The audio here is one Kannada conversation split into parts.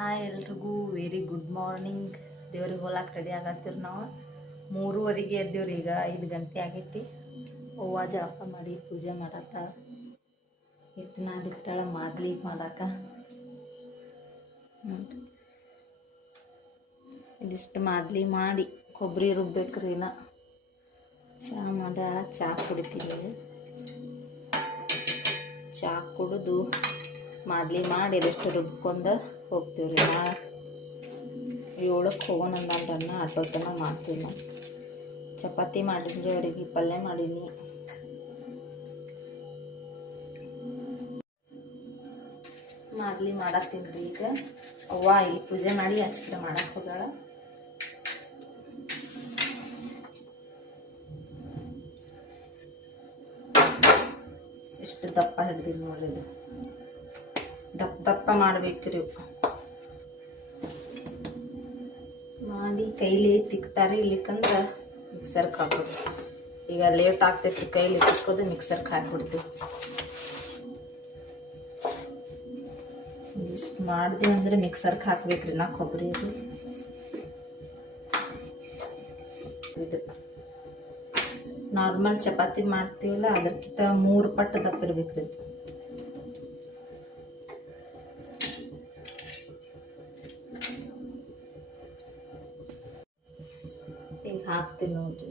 ಹಾಯ್ ಎಲ್ರಿಗೂ ವೆರಿ ಗುಡ್ ಮಾರ್ನಿಂಗ್. ದೇವ್ರಿಗೆ ಹೋಲಾಕ ರೆಡಿ ಆಗತ್ತೀವಿ ನಾವು. 3:30ಗೆ ಎದ್ದೇವ್ರಿ. ಈಗ 5 ಗಂಟೆ ಆಗೈತಿ. ಅವ್ವ ಜಳಕ ಮಾಡಿ ಪೂಜೆ ಮಾಡತ್ತ. ಹಿಟ್ಟು ನಾದಿಕ್ತಾಳ ಮಾದ್ಲಿ ಮಾಡಾಕ. ನೋಡ್ರಿ, ಇದಿಷ್ಟು ಮಾದ್ಲಿ ಮಾಡಿ ಕೊಬ್ಬರಿ ರುಬ್ಬೇಕ್ರಿ. ಚಹಾ ಮಾಡ್ಯಾಳ, ಚಹಾ ಕುಡಿತೀವಿ. ಚಹಾ ಕುಡಿದು ಮಾದ್ಲಿ ಮಾಡಿ ಇದಿಷ್ಟು ರುಬ್ಕೊಂಡು ಹೋಗ್ತೀವಿ ರೀ. 7ಕ್ಕೆ ಹೋಗೋಣಂದನ್ನ ಆಟೋ ತನಕ ಮಾಡ್ತೀವಿ ನಾವು. ಚಪಾತಿ ಮಾಡಿದ್ರಿ, ಅವರಿಗೆ ಪಲ್ಯ ಮಾಡೀನಿ. ಮಾದ್ಲಿ ಮಾಡತ್ತೀನಿ ರೀ. ಈಗ ಅವ್ವ ಈ ಪೂಜೆ ಮಾಡಿ ಆಚೆ ಮಾಡಕ್ಕೆ ಹೋಗಾಳ. ಎಷ್ಟು ದಪ್ಪ ಹಿಡ್ದೀನಿ ನೋಡಿದ್ದು. ದಪ್ಪ ಮಾಡ್ಬೇಕ್ರಿ. ಮಾಡಿ ಕೈಲಿ ತಿಕ್ತಾರೆ. ಇಲ್ಲಿಕಂದ್ರೆ ಮಿಕ್ಸರ್ಗೆ ಹಾಕೋದು. ಈಗ ಲೇಟ್ ಆಗ್ತೈತಿ, ಕೈಲಿ ತಿಕ್ಕೋದು ಮಿಕ್ಸರ್ಗೆ ಹಾಕ್ಬಿಡ್ತೀವಿ. ಇಷ್ಟು ಮಾಡಿದೆ ಅಂದ್ರೆ ಮಿಕ್ಸರ್ಗೆ ಹಾಕ್ಬೇಕ್ರಿ ನಾ ಕೊಬ್ಬರಿ. ಇದು ನಾರ್ಮಲ್ ಚಪಾತಿ ಮಾಡ್ತೀವಲ್ಲ ಅದಕ್ಕಿಂತ 3 ಪಟ್ಟು ದಪ್ಪ ಇರ್ಬೇಕ್ರಿ. ಈಗ ಹಾಕ್ತೀನಿ ನೋಡ್ರಿ.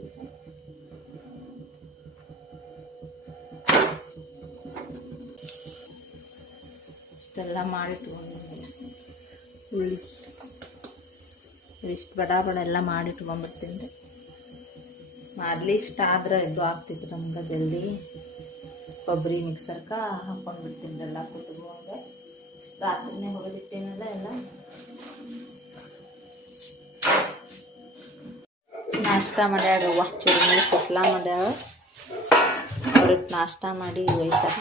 ಇಷ್ಟೆಲ್ಲ ಮಾಡಿಟ್ಕೊಂಡಿದ್ದೀನಿ. ಉಳ್ಳಿ ಇಷ್ಟು ಬಡ ಎಲ್ಲ ಮಾಡಿಟ್ಕೊಂಡ್ಬರ್ತೀನಿ ರೀ. ಮಾದ್ಲಿ ಇಷ್ಟ ಆದ್ರೆ ಇದು ಆಗ್ತಿತ್ತು ನಮ್ಗೆ ಜಲ್ದಿ. ಕೊಬ್ಬರಿ ಮಿಕ್ಸರ್ಗೆ ಹಾಕ್ಕೊಂಡು ಬಿಡ್ತೀನಿ ಎಲ್ಲ ಕುತ್ಕೊಂಡು. ರಾತ್ರಿನೇ ಹೊರದಿಟ್ಟೇನಲ್ಲ ಎಲ್ಲ. ನಾಷ್ಟ ಮಾಡ್ಯಾಳ ಚೂರು ಸುಸ್ಲಾ ಮಾಡ್ಯಾಳ. ಅವ್ರಿಗೆ ನಾಷ್ಟ ಮಾಡಿ ಒಯ್ತಾರೆ.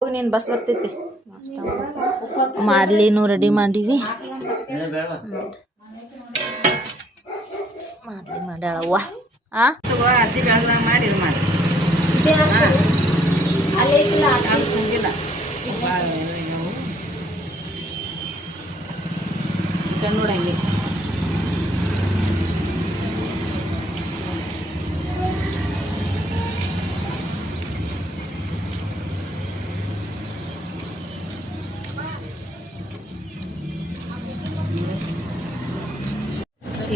ಹೋಗಿ ನೀನು ಬಸ್ ಬರ್ತೈತಿ. ನಾಷ್ಟ ಮಾದ್ಲಿನೂ ರೆಡಿ ಮಾಡೀವಿ. ಮಾದ್ಲಿ ಮಾಡ್ಯಾಳವ್ವ. ಅರ್ಜಿ ಬೆಳಗ್ದಾಗ ಮಾಡಿ ಇದು ಮಾಡಿ ಹಂಗಿಲ್ಲ. ನೋಡಂಗೆ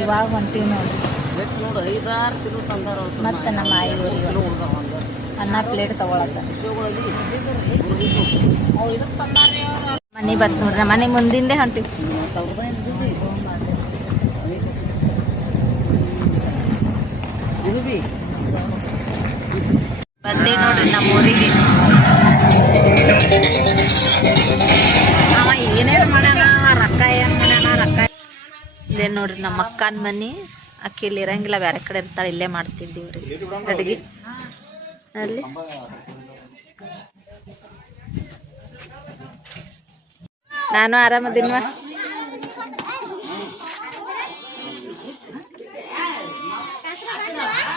ಇವಾಗ ಹೊಂಟೀವಿ ನೋಡ್ರಿ. ಮತ್ತೆ ನಮ್ಮ ಆಯಿ ಅನ್ನ ಪ್ಲೇಟ್ ತಗೊಳತ್ತ. ಮನೆ ಬತ್ ನೋಡ್ರಿ. ಮನೆ ಮುಂದಿಂದೆ ಹೊಂಟಿವಿ. ಬಂದೇವಿ ನೋಡ್ರಿ ನಮ್ಮ ಊರಿಗೆ. ಏನೇನು ಮಾಡ್ಯಾನ ರೊಕ್ಕ, ಏನು ಮಾಡ್ಯಾನ ರೊಕ್ಕ. ಇದೇ ನೋಡ್ರಿ ನಮ್ಮ ಅಕ್ಕನ ಮನೆ. ಅಕ್ಕಿ ಇಲ್ಲಿ ಇರಂಗಿಲ್ಲ, ಬೇರೆ ಕಡೆ ಇರ್ತಾಳೆ. ಇಲ್ಲೇ ಮಾಡ್ತಿದ್ದೀವ್ರಿ ಅಡುಗೆ. ಅಲ್ಲಿ ನಾನು ಆರಾಮದಿನ್ವ.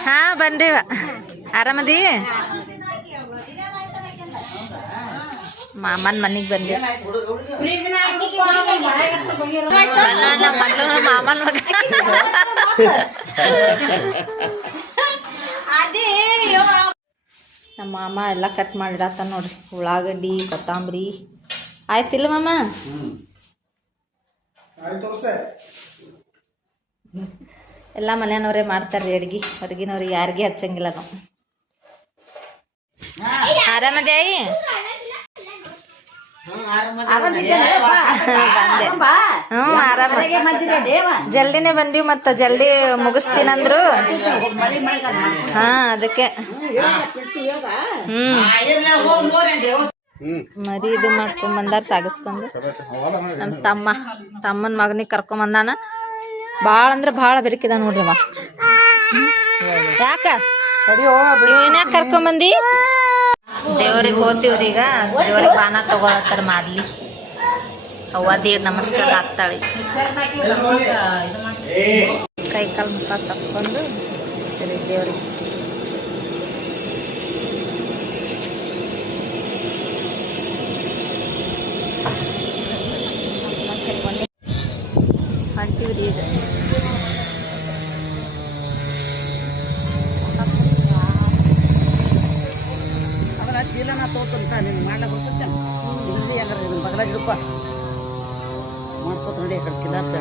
ಹಾ ಬಂದೇವ. ಆರಾಮದಿ? ಮಾಮನ ಮನೆಗೆ ಬಂದೆ. ಮಾಮನ ಮಗ ನಮ್ಮ ಮಾಮ ಎಲ್ಲ ಕಟ್ ಮಾಡಿಡತ್ತ ನೋಡ್ರಿ. ಉಳ್ಳಾಗಡ್ಡಿ, ಕೊತ್ತಂಬರಿ. ಆಯ್ತಿಲ್ಲ ಮಾಮ? ಎಲ್ಲ ಮನೆಯವ್ರೇ ಮಾಡ್ತಾರ್ರಿ ಅಡ್ಗಿ. ಹೊರಗಿನವ್ರಿಗೆ ಯಾರಿಗೆ ಹಚ್ಚಂಗಿಲ್ಲ ನಾವು. ಆರಾಮದ್ಯಾಯಿ? ಜಲ್ದಿನೇ ಬಂದೀವಿ. ಮತ್ತ ಜಲ್ದಿ ಮುಗಿಸ್ತೀನಂದ್ರು. ಹಾ ಅದಕ್ಕೆ ಮರಿ ಇದು ಮಾಡ್ಕೊಂಡ್ ಬಂದಾರ, ಸಾಗಿಸ್ಕೊಂಡು. ನಮ್ಮ ತಮ್ಮನ ಮಗನಿಗೆ ಕರ್ಕೊಂಬಂದಾನ. ಭಾಳ ಅಂದ್ರೆ ಭಾಳ ಬೆರಕಿದ ನೋಡ್ರಿ. ಯಾಕ ಏನ್ಯಾಕ ಕರ್ಕೊಂಬಂದಿ? ದೇವ್ರಿಗೆ ಹೋಗ್ತೀವ್ರಿ. ಈಗ ದೇವ್ರಿಗೆ ಬಾನ ತಗೊಳತ್ತಾರ ಮಾದ್ಲಿ. ಅವ್ವ ದೇವ್ರ ನಮಸ್ಕಾರ ಹಾಕ್ತಾಳೆ. ಕೈ ಕಾಲು ಮುಖ ತಕ್ಕೊಂಡು ದೇವ್ರಿಗೆ ಸೇರ್ಕೊಂಡೆ. ಈಗ ಅದನ್ನ ಚೀಲನ ತೋತಂತ ನೀನು ಮಾಡ್ಲಕ್ಕೆ ಬರ್ತೈತೆ ಇಲ್ಲಿ ಹೆಂಗಾರ ಇದನ್ನ ಬಗಲಾಗಿಡಪ್ಪ ಮಾಡ್ಕೋತ ನೋಡಿ ಆ ಕಡೆ ಕಿಲಾರ್ತ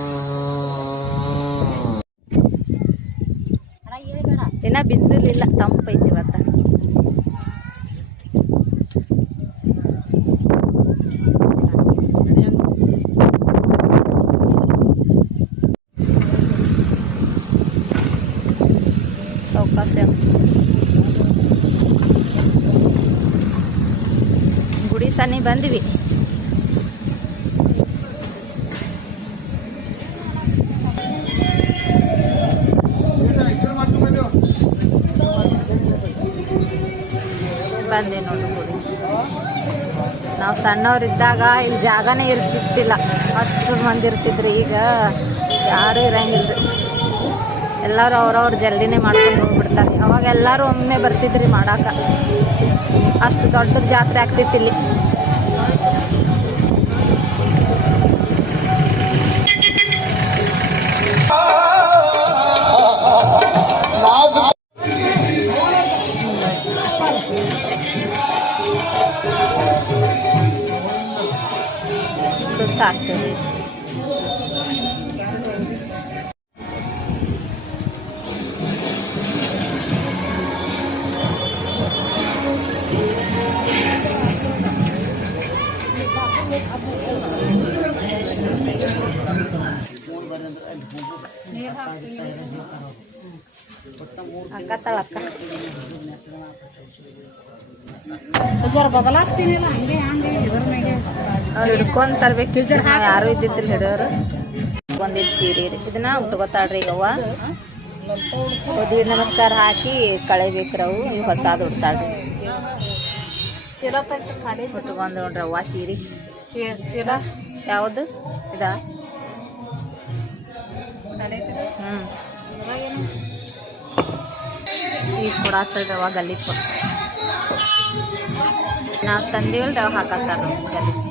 ದಿನ ಬಿಸಿಲಿಲ್ಲ ತಂಪೈತಿ ಇವತ್ತ ಸಾವಕಾಶ ಗುಡಿ ಸನಿ ಬಂದ್ವಿ ಬಂದೆ ನೋಡಿ ಗುಡಿ ನಾವು ಸಣ್ಣವ್ರಿದ್ದಾಗ ಇಲ್ಲಿ ಜಾಗನೇ ಇರ್ತಿತ್ತಿಲ್ಲ ಅಷ್ಟು ಮಂದಿ ಇರ್ತಿದ್ರಿ ಈಗ ಯಾರೂ ಇರಂಗಿಲ್ಲ ಎಲ್ಲರೂ ಅವ್ರವ್ರ ಜಲ್ದಿನೇ ಮಾಡ್ಕೊಂಡು ಹೋಗ್ಬಿಡ್ತಾರೆ ಅವಾಗ ಎಲ್ಲರೂ ಒಮ್ಮೆ ಬರ್ತಿದ್ರಿ ಮಾಡಾಕ ಅಷ್ಟು ದೊಡ್ಡ ಜಾತ್ರೆ ಆಗ್ತಿತ್ತು ಇಲ್ಲಿ ಸುತ್ತ ಆಗ್ತದೆ ಅಕ್ಕ ತಳಕ್ಕ ಬದಲಾಸ್ತೀನಿಲ್ಲ ಹಂಗೆ ಹಂಗೆ ಇದ್ರ ಮ್ಯಾಗೆ ಹಿಡ್ಕೊಂಡ್ ತರ್ಬೇಕು ಯಾರು ಇದ್ದಿದ್ದಿಲ್ಲ ಹಿಡಿಯೋರು ಒಂದಿದ್ದು ಸೀರೆ ರೀ ಇದನ್ನ ಉಟ್ಕೋತಾಳ್ರಿ ಈಗ ಅವ್ವ ಮದುವೆ ನಮಸ್ಕಾರ ಹಾಕಿ ಕಳೆಬೇಕ್ರಿ ಅವು ಇವು ಹೊಸಾದು ಉಡ್ತಾಳ್ರಿ ಉಟ್ಕೊಂಡ್ ನೋಡ್ರಿ ಅವ್ವ ಸೀರೆ ಯಾವುದು ಇದಾ ಈಗ ಕೊಡಾತಲ್ರಿ ಅವ ಗಲ್ಲಿ ನಾವು ತಂದೀವಲ್ರಿ ಅವ ಹಾಕತ್ತಾರ ಗಲ್ಲಿ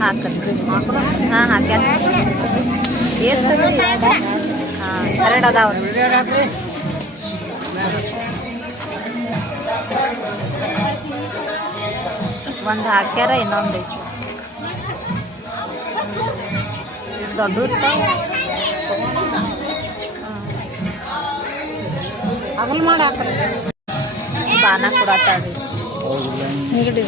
ಹಾಕತ್ರಿ ಹಾಂ ಹಾಕ್ಯಾರ ಎಷ್ಟು ಹಾಂ 2 ಅದಾವ ಒಂದು ಹಾಕ್ಯಾರ ಇನ್ನೊಂದು ದೊಡ್ಡ ಅಗಲ್ ಮಾಡಿ ಹಾಕ್ರಿ ಬಾನ ಕೊಡತ್ತಾಳ್ರಿ ನೀಡಿ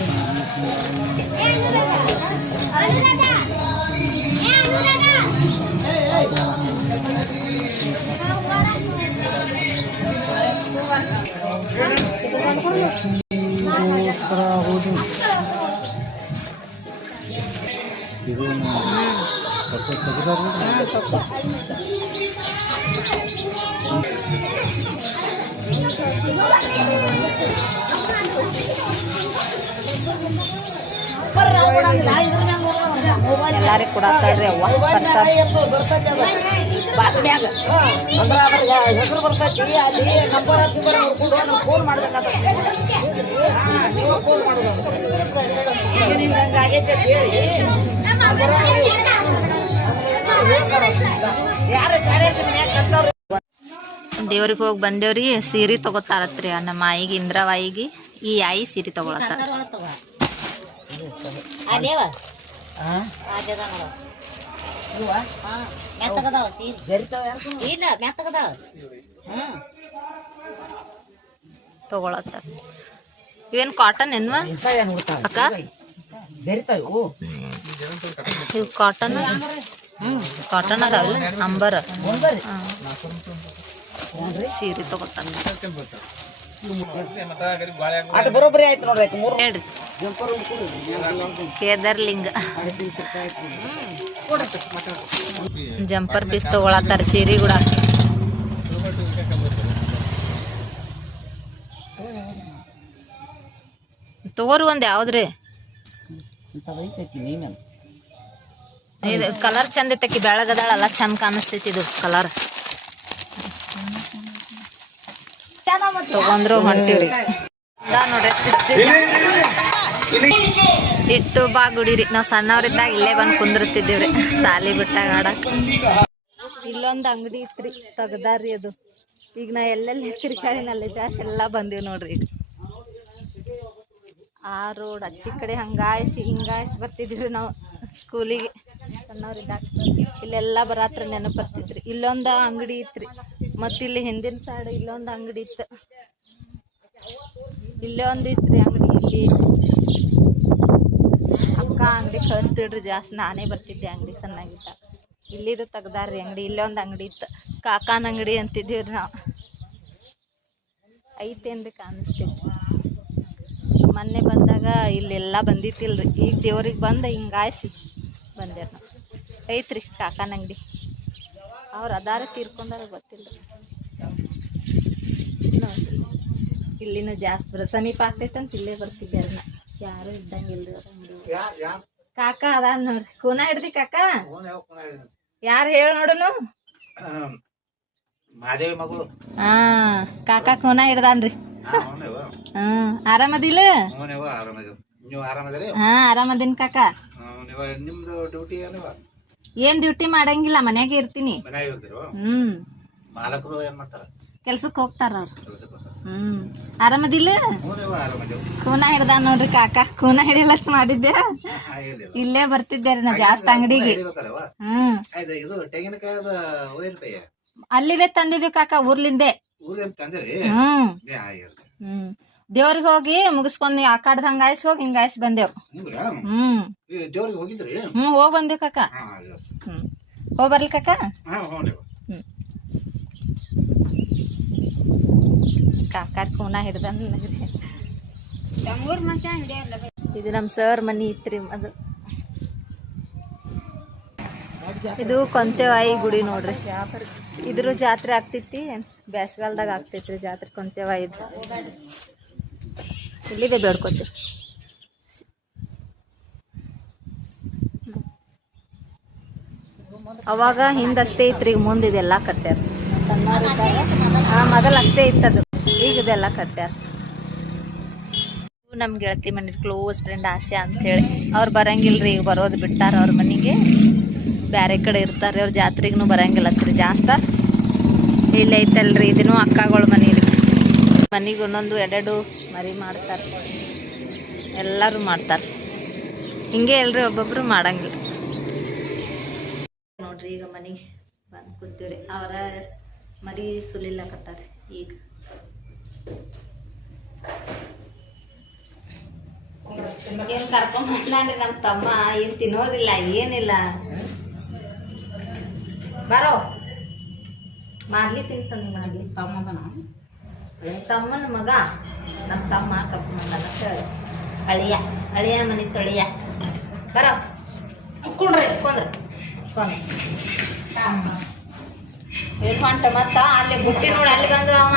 ಎಲ್ಲಾರಿಗೆ ಕೊಡತ್ತಾಳ್ರಿ ಅವ್ವ ಪ್ರಸಾದ ಹೆಸರು ಬರ್ತೈತಿ ಅಲ್ಲಿ ನಂಬರ್ ಫೋನ್ ಮಾಡ್ಬೇಕಾಗ್ತದೆ ನೀವು ಫೋನ್ ಮಾಡೋದು ಆಗೈತೆ ಹೇಳಿ ಯಾರ ಶಾಲೆ ದೇವ್ರಿಗೆ ಹೋಗಿ ಬಂದೇವ್ರಿ ಸೀರೆ ತಗೋತಾರತ್ರಿ ನಮ್ಮ ಆಯಿಗೆ ಇಂದ್ರವಾಯಿಗೆ ಈ ಆಯಿ ಸೀರೆ ತಗೊಳತ್ತಾರ ತಗೊಳತ್ತಾರ ಇವೇನು ಕಾಟನ್ ಏನ್ವ ಅಕ್ಕ ಇವು ಕಾಟನ್ ಕಾಟನ್ ಅದಾವಲ್ಲ ಅಂಬರ್ ಸೀರೆ ತಗೋತಾರ ಬರೋಬ್ಬರಿ ಆಯ್ತು ನೋಡ್ರಿ ಹೇಳ್ರಿ ಕೇದಾರ್ಲಿಂಗ ಜಂಪರ್ ಪೀಸ್ ತಗೊಳತ್ತಾರ ಸೀರೆ ಕೂಡ ತಗೋರಿ ಒಂದು ಯಾವ್ದ್ರಿ ಇದು ಕಲರ್ ಚಂದ ಐತಕಿ ಬೆಳಗದಾಳಲ್ಲ ಚಂದ ಕಾಣಿಸ್ತೈತಿ ಇದು ಕಲರ್ ತಗೊಂಡ್ರು ಹೊಂಟಿವ್ರಿ ನೋಡ್ರಿ ಇಟ್ಟು ಬಾ ಗುಡಿರಿ ನಾವ್ ಸಣ್ಣವ್ರಿದ್ದಾಗ ಇಲ್ಲೇ ಬಂದ್ ಕುಂದಿರ್ತಿದ್ದೀವ್ರಿ ಸಾಲಿ ಬಿಟ್ಟಾಗ ಆಡಕ್ ಇಲ್ಲೊಂದ್ ಅಂಗಡಿ ಇತ್ರಿ ತೆಗ್ದಾರ್ರಿ ಅದು ಈಗ ನಾ ಎಲ್ಲೆಲ್ಲಿ ತಿರ್ಗಾಡಿನಲ್ಲಿ ಜಾಸ್ತಿ ಎಲ್ಲಾ ಬಂದೀವಿ ನೋಡ್ರಿ ಈಗ ಆ ರೋಡ್ ಅಚ್ಚಿ ಕಡೆ ಹಂಗಾಯಿಸಿ ಹಿಂಗಾಯಿಸಿ ಬರ್ತಿದ್ವಿ ನಾವು ಸ್ಕೂಲಿಗೆ ಸಣ್ಣವ್ರಿದ್ದಾಗ ಇಲ್ಲೆಲ್ಲ ಬರಾತ್ರ ನೆನಪು ಬರ್ತಿದ್ರಿ ಇಲ್ಲೊಂದು ಅಂಗಡಿ ಇತ್ರಿ ಮತ್ತು ಇಲ್ಲಿ ಹಿಂದಿನ ಸೈಡ್ ಇಲ್ಲೊಂದು ಅಂಗಡಿ ಇತ್ತು ಇಲ್ಲೇ ಒಂದು ಇತ್ರಿ ಅಂಗಡಿ ಇಲ್ಲಿ ಅಕ್ಕ ಅಂಗಡಿ ಕಳಿಸ್ತಿಡ್ರಿ ಜಾಸ್ತಿ ನಾನೇ ಬರ್ತಿದ್ದೆ ಅಂಗಡಿ ಸಣ್ಣಾಗಿದ್ದ ಇಲ್ಲಿದು ತೆಗ್ದಾರ್ರಿ ಅಂಗಡಿ ಇಲ್ಲೇ ಒಂದು ಅಂಗಡಿ ಇತ್ತು ಕಾಕಾನ ಅಂಗಡಿ ಅಂತಿದ್ದೀವ್ರಿ ನಾವು ಐತೇನ್ರಿ ಕಾಣಿಸ್ತೈತಿ ಮೊನ್ನೆ ಬಂದಾಗ ಇಲ್ಲೆಲ್ಲ ಬಂದಿತ್ತಿಲ್ರಿ ಈಗ ದೇವ್ರಿಗೆ ಬಂದ ಹಿಂಗಾಯಿಸಿ ಬಂದೇರ ನಾವು ಐತ್ರಿ ಕಾಕಾನ ಅಂಗಡಿ ಅವ್ರು ಅದಾರ ತೀರ್ಕೊಂಡಾರ ಗೊತ್ತಿಲ್ಲ ಇಲ್ಲಿನೂ ಜಾಸ್ತಿ ಸಮೀಪ ಆಗ್ತೈತಂತ ಇಲ್ಲೇ ಬರ್ತಿದ್ದೆ ನಾ ಯಾರು ಇದ್ದಂಗಿಲ್ರಿ ಅವ್ರ ಅಂಗಡಿ ಕಾಕ ಅದ ನೋಡ್ರಿ ಕೂನ ಹಿಡ್ದಿ ಕಾಕ ಯಾರು ಹೇಳಿ ನೋಡುನು ಮಾದೇವಿ ಮಗಳು ಹಾ ಕಾಕ ಕೂನ ಹಿಡ್ದಾನ್ರಿ ಆರಾಮದಿಲ್ಲ ನೀವು ಆರಾಮದ್ರಿ ಹಾ ಆರಾಮದಿನ್ ಕಾಕ ನಿಮ್ದು ಡ್ಯೂಟಿ ಏನ್ ಡ್ಯೂಟಿ ಮಾಡಂಗಿಲ್ಲ ಮನ್ಯಾಗೆ ಇರ್ತೀನಿ ಮನ್ಯಾಗ ಇರ್ತೀರೋ ಮಾಲಕರು ಏನ್ ಮಾಡ್ತಾರ ಕೆಲ್ಸಕ್ ಹೋಗ್ತಾರ ಅವ್ರು ಆರಾಮದಿಲ್ಲ ಕೂನ ಹಿಡ್ದ ನೋಡ್ರಿ ಕಾಕ ಕೂನ ಹಿಡಿಲಕ್ ಮಾಡಿದ್ದೆ ಇಲ್ಲೇ ಬರ್ತಿದ್ದೆ ನಾ ಜಾಸ್ತಿ ಅಂಗಡಿಗೆ ಇದು ತೆಂಗಿನಕಾಯದ ಅಲ್ಲಿದೆ ತಂದಿದ್ವಿ ಕಾಕ ಊರ್ಲಿಂದೆ ದೇವ್ರಿಗೆ ಹೋಗಿ ಮುಗಿಸ್ಕೊಂಡ್ ಆ ಕಡ್ದ ಹಂಗಾಯ್ಸಿ ಹೋಗಿ ಹಿಂಗಾಯ್ಸಿ ಬಂದೇವ್ ಹೋಗ್ ಬಂದೇವ್ ಕಾಕ ಹೋಗ್ ಬರ್ಲಿ ಕಾಕ ಕಾಕ ಕೂನ ಹಿಡ್ದ ಇದು ನಮ್ ಸರ್ ಮನಿ ಇತ್ರಿ ಅದು ಇದು ಕೊಂತೆವಾಯಿ ಗುಡಿ ನೋಡ್ರಿ ಇದ್ರ ಜಾತ್ರೆ ಆಗ್ತೈತಿ ಬ್ಯಾಸ್ಗಾಲ್ದಾಗ ಆಗ್ತೈತ್ರಿ ಜಾತ್ರೆ ಕೊಂತೆವಾಯಿದು ಇಲ್ಲಿದೆ ಬೇಡ್ಕೊತೀವಿ ಅವಾಗ ಹಿಂದಷ್ಟೇ ಇತ್ರಿ ಈಗ ಮುಂದಿದೆಲ್ಲ ಕಟ್ಟ್ಯಾರ ಸಣ್ಣವ್ರಿದ್ದಾಗ ಮೊದಲು ಅಷ್ಟೇ ಇತ್ತದು ಈಗ ಇದೆಲ್ಲ ಕಟ್ಟ್ಯಾರ ನಮ್ ಗೆಳತಿ ಮನೆ ಕ್ಲೋಸ್ ಫ್ರೆಂಡ್ ಆಸೆ ಅಂತೇಳಿ ಅವ್ರು ಬರಂಗಿಲ್ರಿ ಈಗ ಬರೋದು ಬಿಟ್ಟಾರ ಅವ್ರ ಮನೆಗೆ ಬ್ಯಾರೆ ಕಡೆ ಇರ್ತಾರೆ ಅವ್ರ ಜಾತ್ರೆಗೂ ಬರಂಗಿಲ್ಲತ್ರಿ ಜಾಸ್ತ ಇಲ್ಲ ಐತಲ್ರಿ ಇದನ್ನು ಅಕ್ಕಗಳ ಮನೇಲಿ ಮನೆಗೆ ಒಂದೊಂದು ಎರಡೆರಡು ಮರಿ ಮಾಡ್ತಾರೆ ಎಲ್ಲರೂ ಮಾಡ್ತಾರೆ ಹಿಂಗೆ ಎಲ್ರಿ ಒಬ್ಬೊಬ್ರು ಮಾಡಂಗಿಲ್ಲ ನೋಡ್ರಿ ಈಗ ಮನೆಗೆ ಬಂದು ಕೂತೀವ್ರಿ ಅವರ ಮರಿ ಸುಲಿಲ್ಲಕತ್ತಾರೆ ಈಗ ಏನ್ ಕರ್ಕೊಂಡ್ ಬಂದ್ರಿ ನಮ್ಮ ತಮ್ಮ ಏನ್ ತಿನ್ನೋದಿಲ್ಲ ಏನಿಲ್ಲ ಬರೋ ಮಾಡ್ಲಿ ತಿನ್ಸನ್ ಮಾಡ್ಲಿ ತಮ್ಮನ ಮಗ ನಮ್ಮ ತಮ್ಮ ಕರ್ಕೊಂಡ್ ಅಳಿಯ ಮನೆ ತೊಳಿಯ ಬರೋ ಕುಂಡ್ರಿ ಹೇಳ್ಕೊಂಡ ಮತ್ತ ಅಲ್ಲಿ ಬುಟ್ಟಿ ನೋಡಿ ಅಲ್ಲಿ ಬಂದು ಅವ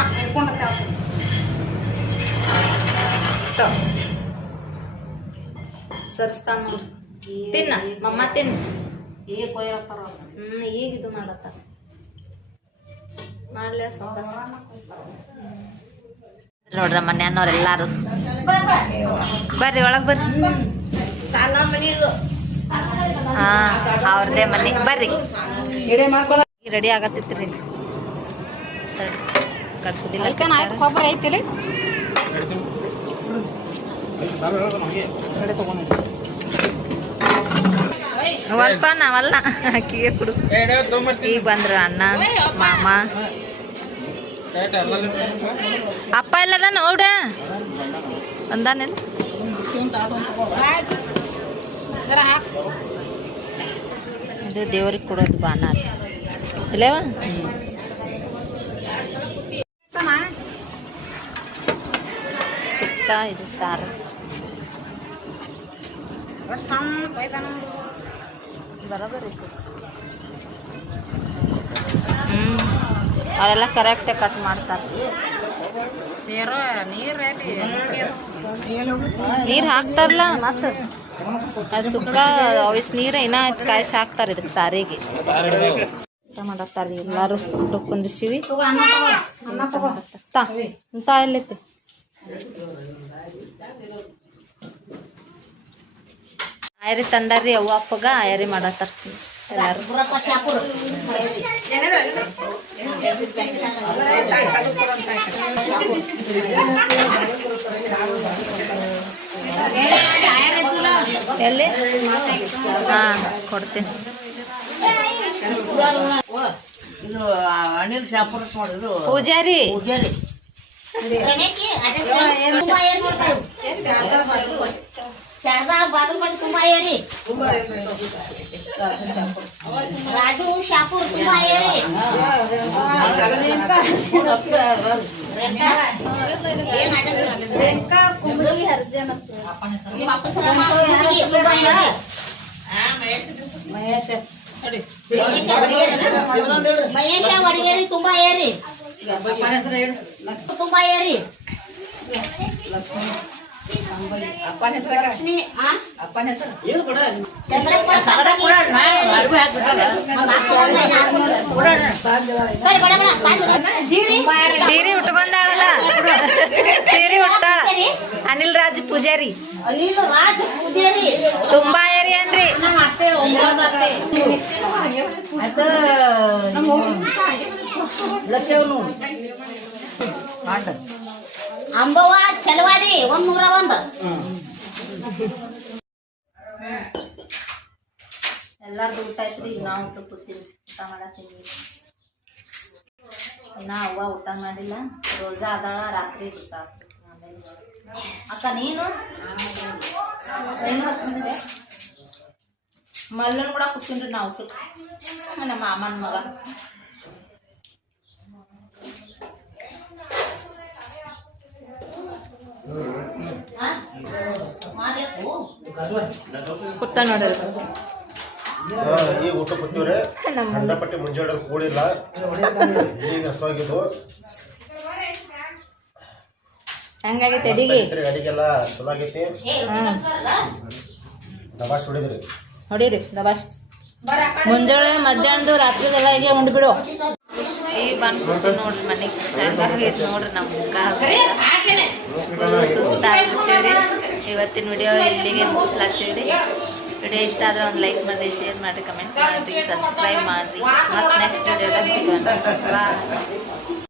ಸರಿಸ್ತಾನ ನೋಡಿ ತಿನ್ನ ಮಮ್ಮ ತಿನ್ನು ಈಗ ಇದು ಮಾಡತ್ತಾರ ಮಾಡ್ಲಿ ನೋಡ್ರ ಮನ್ಯಾನವ್ರೆಲ್ಲಾರು ಬರ್ರಿ ಒಳಗ್ ಬರ್ರಿ ಹಾ ಅವ್ರದೇ ಮನೆ ಬರ್ರಿ ರೆಡಿ ಆಗತ್ತಿತ್ರಿ ಕೊಬ್ಬರಿ ಐತಿರಿ ಸ್ವಲ್ಪ ನಾವಲ್ಲ ಅಕ್ಕಿಗೆ ಕುಡಿಸ್ ಈಗ ಬಂದ್ರು ಅಣ್ಣ ಮಾಮ ಅಪ್ಪ ಎಲ್ಲದ ನೋಡ ಅಂದಾನೆಲ್ಲ ಇದು ದೇವ್ರಿಗೆ ಕೊಡೋದು ಬಾಣ ಇಲ್ಲೇವ ಸುತ್ತ ಇದು ಸಾರು ಬರೋಬರ್ ಇತ್ತು ಅವರೆಲ್ಲ ಕರೆಕ್ಟಾಗಿ ಕಟ್ ಮಾಡ್ತಾರೆ ನೀರು ಹಾಕ್ತಾರಲ್ಲ ಮತ್ತೆ ಅದು ಸುಕ್ಕ ಅವಿಷ್ಟು ನೀರು ಇನ್ನ ಕಾಯಿಸಿ ಹಾಕ್ತಾರೆ ಇದಕ್ಕೆ ಸಾರಿಗೆ ಊಟ ಮಾಡತ್ತಾರ ಎಲ್ಲಾರು ಊಟ ಕುಂದಿರ್ಸಿವಿ ತಾ ಎಲ್ಲೈತಿ ಆಯರಿ ತಂದಾರ್ರಿ ಅವ್ವ ಅಪ್ಪಗ ಆಯರಿ ಮಾಡತ್ತಾರ ಎಲ್ಲಾರು ಎಲ್ಲಿ ಹಾ ಕೊಡ್ತೀನಿ ಇದು ಅನಿಲ್ ಶಾಪುರ ನೋಡಿದ್ರು ಪೂಜಾರಿ ಶಾರದಾ ಬಾಗಲಕೋಟೆ ತುಂಬಾ ಏರಿ ರಾಜು ಶಾಪುರ್ ತುಂಬಾ ಏರಿ ಮಹೇಶ ವಡಗೇರಿ ತುಂಬಾ ಏರಿ ತುಂಬಾ ಏರಿ ಲಕ್ಷ್ಮಿ ಅಪ್ಪನ ಹೆಸರು ಚಂದ್ರಪ್ಪ ಸೀರೆ ಉಟ್ಕೊಂಡಾಳಲ್ಲ ಸೀರೆ ಉಟ್ಟಾಳ ಅನಿಲ್ ರಾಜ್ ಪೂಜಾರಿ ಅನಿಲ್ ರಾಜ್ ಪೂಜಾರಿ ತುಂಬಾ ಏರಿ ಅನ್ರಿ ಲಕ್ಷ್ಮೀ ಅಂಬವ್ವ ಚಲವಾದಿ 101 ಎಲ್ಲಾರ್ದು ಊಟ ಐತ್ರಿ ಈಗ ನಾವು ಊಟ ಕೂತೀವಿ ಊಟ ಮಾಡತ್ತೀವಿ ಇನ್ನ ಅವ್ವ ಊಟ ಮಾಡಿಲ್ಲ ರೋಜಾ ಅದಾಳ ರಾತ್ರಿ ಊಟ ಅಕ್ಕ ನೀನು ಬಂದಿದೆ ಮಲ್ಲನ್ ಕೂಡ ಕೂತೀನ್ರಿ ನಾವು ಊಟಕ್ಕೆ ನಮ್ಮ ಮಾಮನ ಮಗ ಕೂತ ನೋಡ್ರಿ ಈಗ ಊಟ ಕೂತೀವ್ರಿ ಗಂಡಪಟ್ಟಿ ಮುಂಜಾನೆ ಕೂಡಿಲ್ಲ ಈಗ ಹಸುವಾಗಿದ್ದು ಹೆಂಗಾಗೈತೆ ಅಡಿಗೆ ಅಡಿಗೆಲ್ಲ ಚಲೋ ಆಗೈತಿ ದಬಾಶ್ ಹೊಡಿದ್ರಿ ಹೊಡೀರಿ ದಬಾಶ್ ಮುಂಜಾನೆ ಮಧ್ಯಾಹ್ನದು ರಾತ್ರಿದೆಲ್ಲ ಹೀಗೆ ಉಂಡ್ಬಿಡು ಈಗ ಬಂದ್ಬಿಡ್ತೀವಿ ನೋಡ್ರಿ ಮನೆಗೆ ಸಾಕಾಗೈತೆ ನೋಡ್ರಿ ನಮ್ಮ ಮುಖ ಸುಸ್ತಾಗ್ಬಿಡ್ತೀವಿ ಇವತ್ತಿನ ವಿಡಿಯೋ ಇಲ್ಲಿಗೆ ಮುಗಿಸ್ಲಾಗ್ತೀವಿ ರೀ ವಿಡಿಯೋ ಇಷ್ಟ ಆದ್ರೆ ಒಂದು ಲೈಕ್ ಮಾಡಿರಿ ಶೇರ್ ಮಾಡಿರಿ ಕಮೆಂಟ್ ಮಾಡಿರಿ ಸಬ್ಸ್ಕ್ರೈಬ್ ಮಾಡಿರಿ ಮತ್ತು ನೆಕ್ಸ್ಟ್ ವಿಡಿಯೋದಾಗ ಸಿಗೋಣ ಬಾಯ್